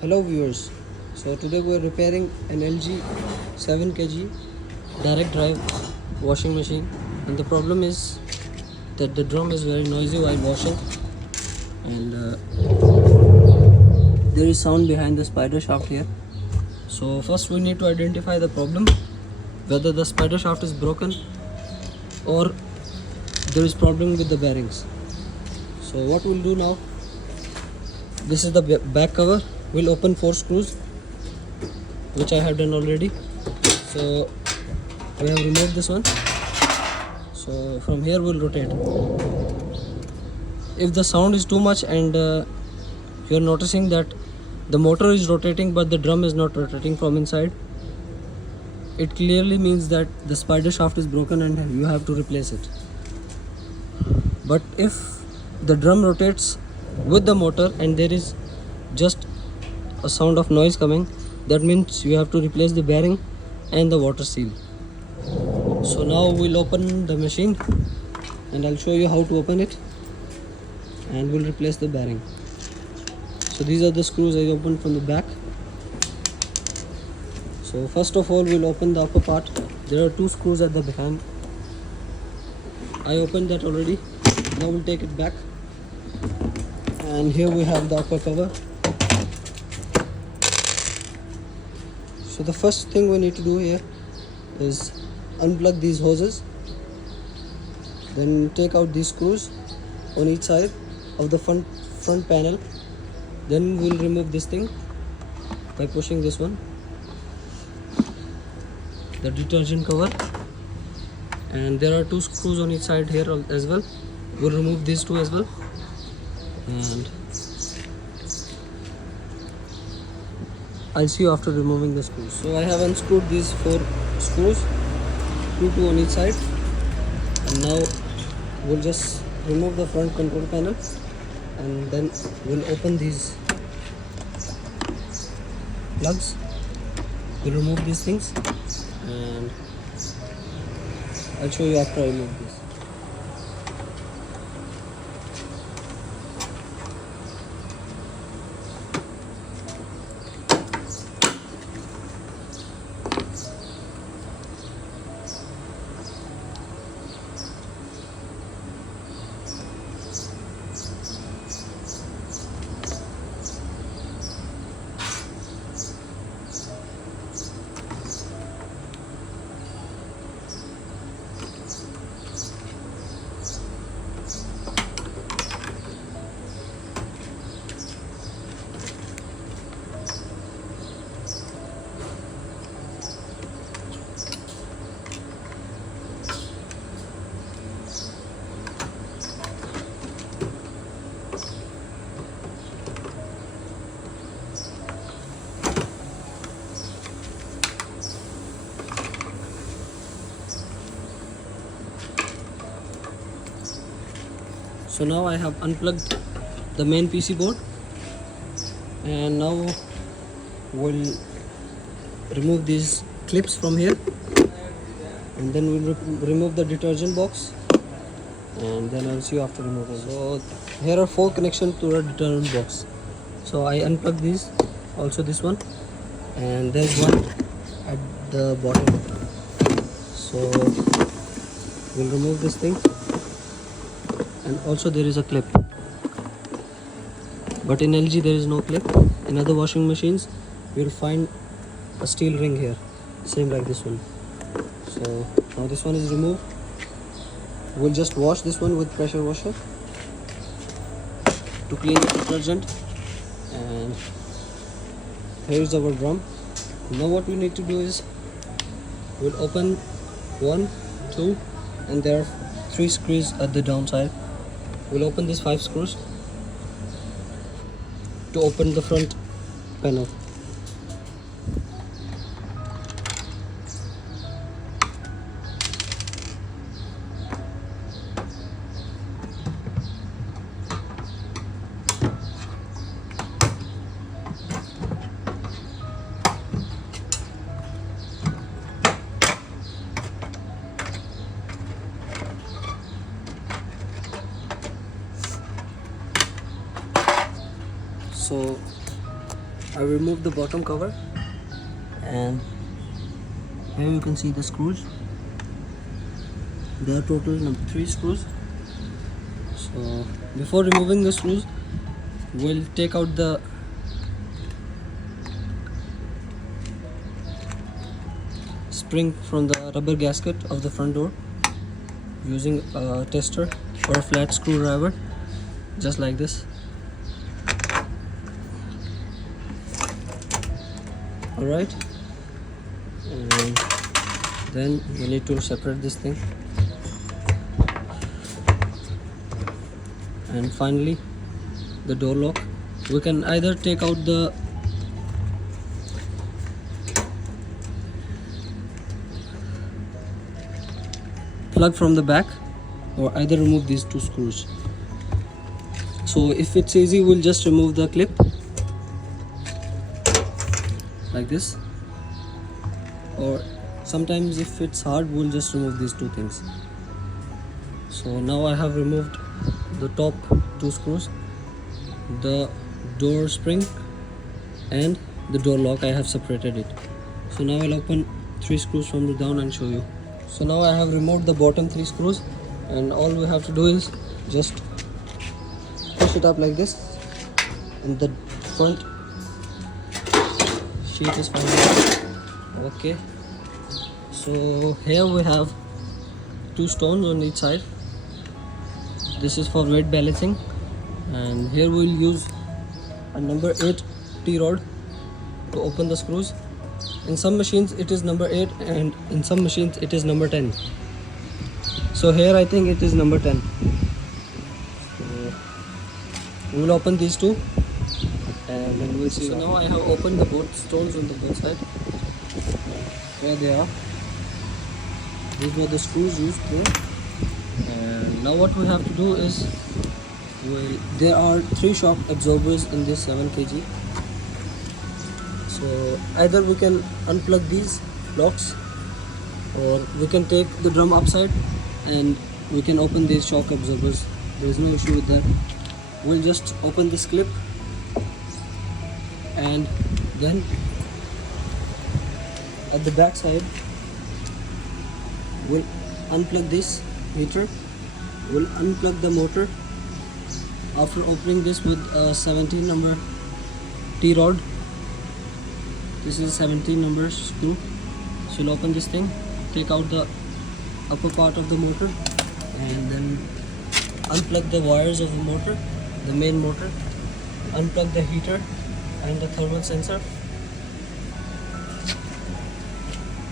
Hello viewers, so today we are repairing an LG 7 kg direct drive washing machine, and the problem is that the drum is very noisy while washing, and there is sound behind the spider shaft here. So first we need to identify the problem, whether the spider shaft is broken or there is problem with the bearings. So what we'll do now, this is the back cover. We'll open 4 screws, which I have done already. So we have removed this one. So from here we'll rotate. If the sound is too much and you're noticing that the motor is rotating but the drum is not rotating from inside, it clearly means that the spider shaft is broken and you have to replace it. But if the drum rotates with the motor and there is just a sound of noise coming, that means you have to replace the bearing and the water seal. So now we'll open the machine and I'll show you how to open it, and we'll replace the bearing. So these are the screws I opened from the back. So first of all we'll open the upper part. There are 2 screws at the behind. I opened that already. Now we'll take it back, and here we have the upper cover. So the first thing we need to do here is unplug these hoses, then take out these screws on each side of the front panel. Then we'll remove this thing by pushing this one, the detergent cover, and there are 2 screws on each side here as well. We'll remove these 2 as well, and I'll see you after removing the screws. So I have unscrewed these 4 screws, 2 on each side, and now we'll just remove the front control panel, and then we'll open these plugs. We'll remove these things and I'll show you after I remove this. So now I have unplugged the main PC board, and now we'll remove these clips from here, and then we'll remove the detergent box, and then I'll see you after removing. So here are 4 connections to the detergent box. So I unplugged these, also this one, and there's one at the bottom. So we'll remove this thing. And also there is a clip, but in LG there is no clip. In other washing machines you'll find a steel ring here, same like this one. So now this one is removed. We'll just wash this one with pressure washer to clean the detergent, and here is our drum. Now what we need to do is we'll open 1, 2, and there are 3 screws at the downside. We'll open these 5 screws to open the front panel. So I removed the bottom cover, and here you can see the screws. There are total 3 screws. So before removing the screws, we'll take out the spring from the rubber gasket of the front door using a tester or a flat screwdriver, just like this. Alright, and then we need to separate this thing, and finally the door lock. We can either take out the plug from the back or either remove these 2 screws. So if it's easy, we'll just remove the clip like this, or sometimes if it's hard, we'll just remove these 2 things. So now I have removed the top 2 screws, the door spring and the door lock. I have separated it. So now I'll open 3 screws from the down and show you. So now I have removed the bottom 3 screws, and all we have to do is just push it up like this, and the front sheet is finally okay. So here we have 2 stones on each side. This is for weight balancing, and here we will use a number 8 T-rod to open the screws. In some machines it is number 8, and in some machines it is number 10. So here I think it is number 10. So we will open these 2 and then we'll see. So now I have opened the both stones on the both sides. There they are. These were the screws used there. And now what we have to do is, there are 3 shock absorbers in this 7 kg. So either we can unplug these locks, or we can take the drum upside and we can open these shock absorbers. There is no issue with that. We'll just open this clip, and then at the back side we'll unplug this heater, we'll unplug the motor after opening this with a 17 number T-rod. This is a 17 number screw. So you'll open this thing, take out the upper part of the motor, and then unplug the wires of the motor, the main motor, unplug the heater and the thermal sensor,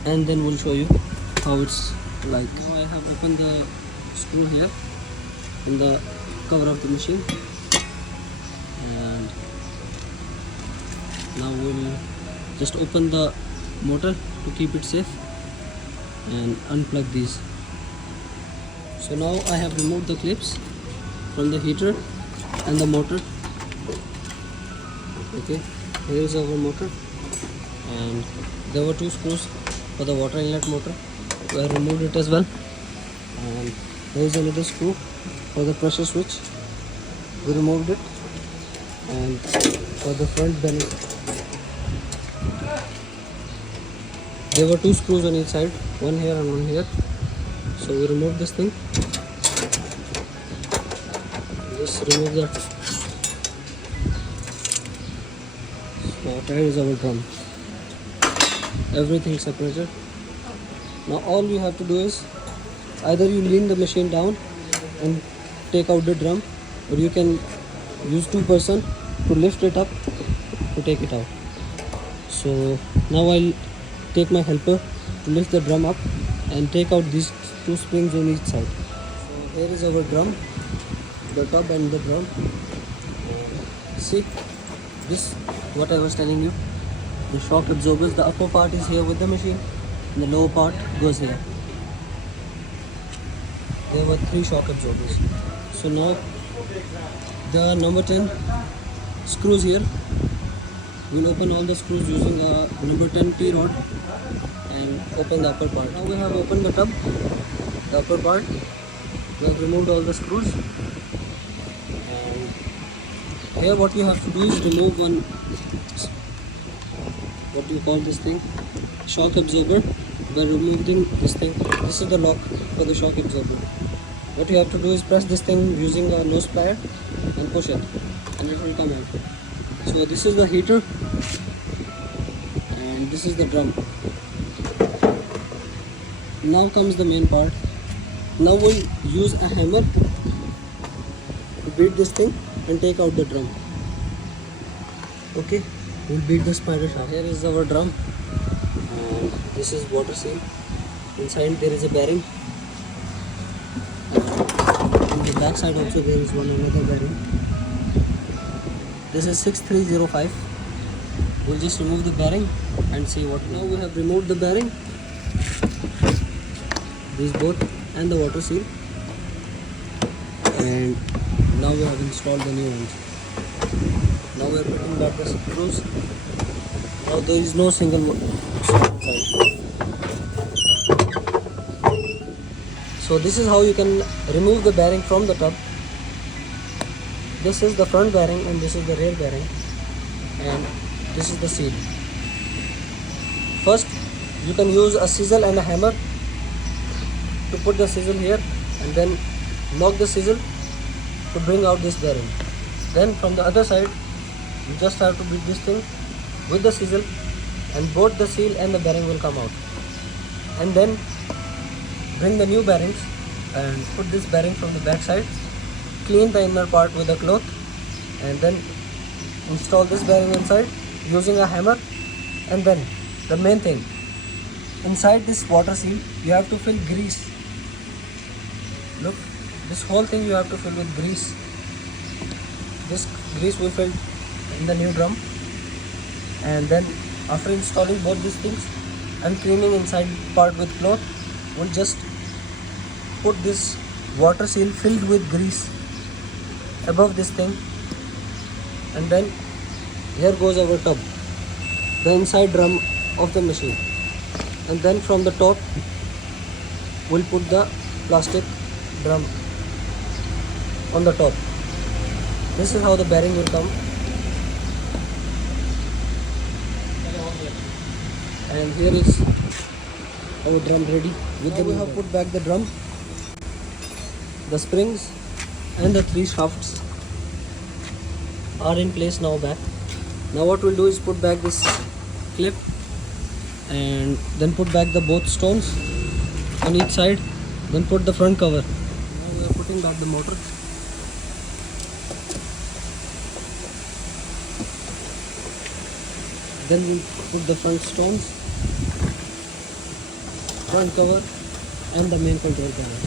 and then we'll show you how it's like. Now I have opened the screw here in the cover of the machine, and now we'll just open the motor to keep it safe and unplug these. So now I have removed the clips from the heater and the motor. Okay, here is our motor, and there were 2 screws for the water inlet motor. So I removed it as well, and there is another screw for the pressure switch. We removed it, and for the front balance, there were 2 screws on each side, one here and one here. So we removed this thing. Just remove that. So here is our drum. Everything separated. Now all you have to do is, either you lean the machine down and take out the drum, or you can use 2 person to lift it up to take it out. So now I'll take my helper to lift the drum up and take out these 2 springs on each side. So here is our drum, the tub and the drum. See, this what I was telling you, the shock absorbers. The upper part is here with the machine, and the lower part goes here. There were 3 shock absorbers. So now the number 10 screws here, we'll open all the screws using a number 10 T-rod and open the upper part. Now we have opened the tub, the upper part. We have removed all the screws, and here what we have to do is remove one what do you call this thing, shock absorber. By removing this thing, this is the lock for the shock absorber. What you have to do is press this thing using a nose plier and push it, and it will come out. So this is the heater and this is the drum. Now comes the main part. Now we'll use a hammer to beat this thing and take out the drum. Okay, we'll beat the spider shaft. Here is our drum and this is water seal. Inside there is a bearing. On the back side also there is another bearing. This is 6305. We'll just remove the bearing and see what. Now we have removed the bearing, these both, and the water seal, and now we have installed the new ones. Now we are putting back the screws. Now there is no single one inside. So this is how you can remove the bearing from the tub. This is the front bearing and this is the rear bearing, and this is the seal. First you can use a chisel and a hammer to put the chisel here and then lock the chisel to bring out this bearing. Then from the other side you just have to beat this thing with the chisel and both the seal and the bearing will come out. And then bring the new bearings and put this bearing from the back side, clean the inner part with a cloth, and then install this bearing inside using a hammer. And then the main thing, inside this water seal you have to fill grease. Look, this whole thing you have to fill with grease. This grease will fill in the new drum, and then after installing both these things and cleaning inside part with cloth, we'll just put this water seal filled with grease above this thing, and then here goes our tub, the inside drum of the machine. And then from the top we'll put the plastic drum on the top. This is how the bearing will come. And here is our drum ready. Now we have put back the drum, the springs and the 3 shafts are in place now back. Now what we'll do is put back this clip and then put back the both stones on each side, then put the front cover. Now we are putting back the motor. Then we put the front stones, front cover and the main control panel.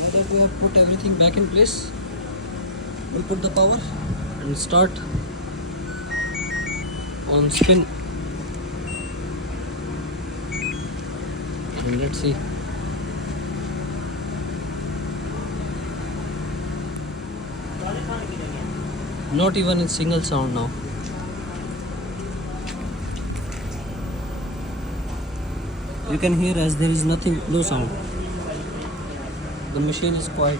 Now that we have put everything back in place, we'll put the power and start on spin. And let's see. Not even a single sound now. You can hear as there is nothing, no sound. The machine is quiet.